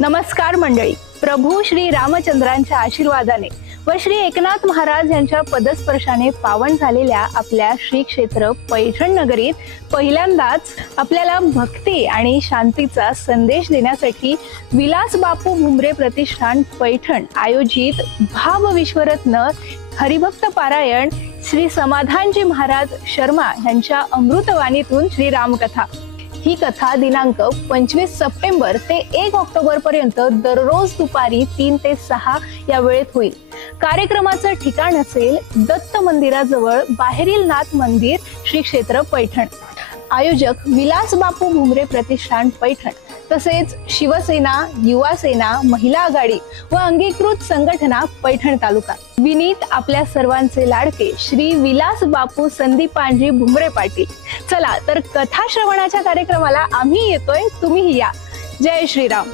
नमस्कार मंडळी. प्रभू श्री रामचंद्रांच्या आशीर्वादाने व श्री एकनाथ महाराज यांच्या पदस्पर्शाने पावन झालेल्या आपल्या श्री क्षेत्र पैठण नगरीत पहिल्यांदाच आपल्याला भक्ती आणि शांतीचा संदेश देण्यासाठी विलास बापू भुमरे प्रतिष्ठान पैठण आयोजित भाव विश्वरत्न हरिभक्त पारायण श्री समाधानजी महाराज शर्मा यांच्या अमृतवाणीतून श्री रामकथा ही कथा दिनांक 25 सप्टेंबर ते 1 ऑक्टोबर पर्यंत दररोज दुपारी 3 ते 6 या वेळेत होईल. कार्यक्रमाचं ठिकाण असेल दत्त मंदिराजवळ बाहेरील नाथ मंदिर श्री क्षेत्र पैठण. आयोजक विलास बापू भुमरे प्रतिष्ठान पैठण तसेच शिवसेना, युवा सेना, महिला आघाडी व अंगीकृत संघटना पैठण तालुका. विनीत आपल्या सर्वांचे लाडके श्री विलास बापू संदीपानजी भुमरे पाटील. चला तर कथा श्रवणाच्या कार्यक्रमाला आम्ही येतोय, तुम्हीही या. जय श्रीराम.